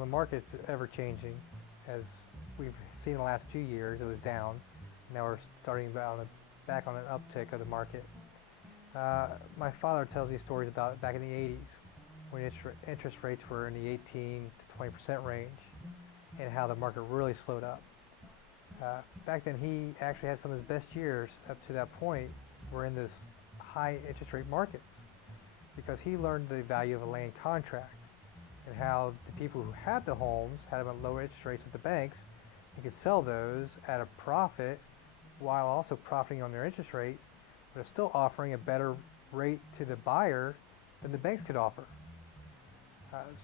The market's ever changing. As we've seen in the last 2 years, it was down. Now we're starting back on an uptick of the market. My father tells me stories about back in the 80s when interest rates were in the 18 to 20% range and how the market really slowed up. Back then he actually had some of his best years up to that point were in this high interest rate markets because he learned the value of a land contract and how the people who had the homes had them at lower interest rates with the banks and could sell those at a profit while also profiting on their interest rate, but still offering a better rate to the buyer than the banks could offer.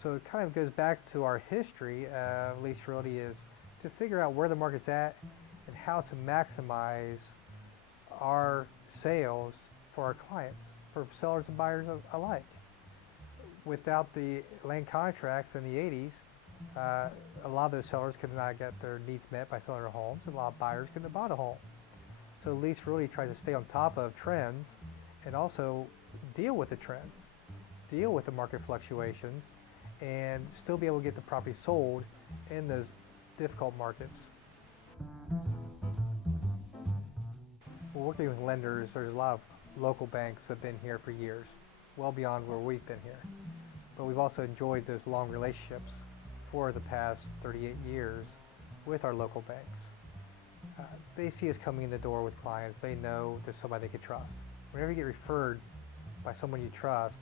So it kind of goes back to our history of Leis Realty is to figure out where the market's at and how to maximize our sales for our clients, for sellers and buyers alike. Without the land contracts in the 80s, a lot of those sellers could not get their needs met by selling their homes, and a lot of buyers couldn't have bought a home. So Leis Realty tries to stay on top of trends and also deal with the trends, deal with the market fluctuations, and still be able to get the property sold in those difficult markets. We're working with lenders. There's a lot of local banks that have been here for years, well beyond where we've been here. But we've also enjoyed those long relationships for the past 38 years with our local banks. They see us coming in the door with clients. They know there's somebody they can trust. Whenever you get referred by someone you trust,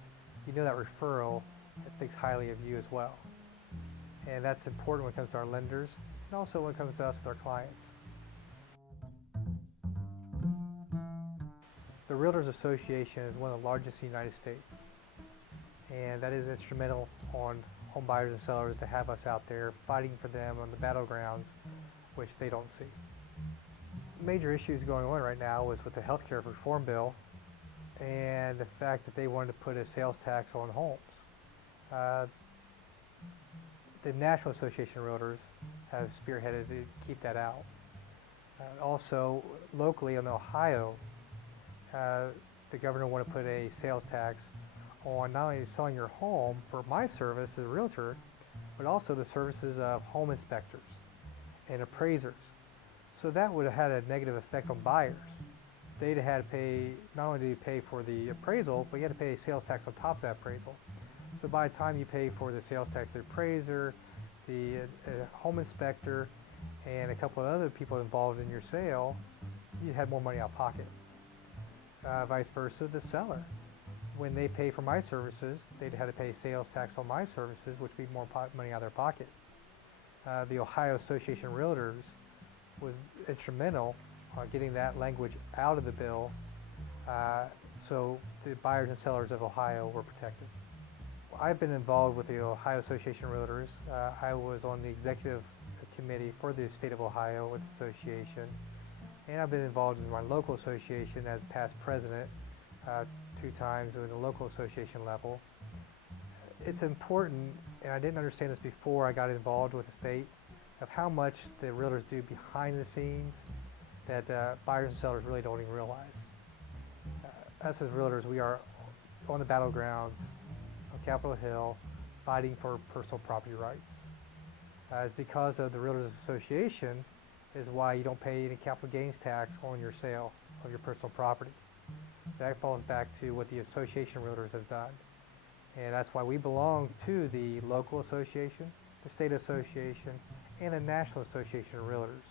you know that referral thinks highly of you as well. And that's important when it comes to our lenders and also when it comes to us with our clients. The Realtors Association is one of the largest in the United States, and that is instrumental on home buyers and sellers to have us out there fighting for them on the battlegrounds which they don't see. Major issues going on right now is with the healthcare reform bill and the fact that they wanted to put a sales tax on homes. The National Association of Realtors have spearheaded to keep that out. Also, locally in Ohio, the governor wanted to put a sales tax on not only selling your home for my service as a realtor, but also the services of home inspectors and appraisers. So that would have had a negative effect on buyers. They'd have had to pay, not only do you pay for the appraisal, but you had to pay a sales tax on top of that appraisal. So by the time you pay for the sales tax, the appraiser, the home inspector, and a couple of other people involved in your sale, you had more money out of pocket. Vice versa, the seller. When they pay for my services, they'd have to pay sales tax on my services, which would be more money out of their pocket. The Ohio Association of Realtors was instrumental getting that language out of the bill so the buyers and sellers of Ohio were protected. I've been involved with the Ohio Association of Realtors. I was on the executive committee for the state of Ohio with the association, and I've been involved in my local association as past president 2 times at the local association level. It's important, and I didn't understand this before I got involved with the state, of how much the realtors do behind the scenes that buyers and sellers really don't even realize. Us as realtors, we are on the battlegrounds on Capitol Hill fighting for personal property rights. It's because of the Realtors Association is why you don't pay any capital gains tax on your sale of your personal property. That falls back to what the Association of Realtors has done. And that's why we belong to the local association, the state association, and the National Association of Realtors.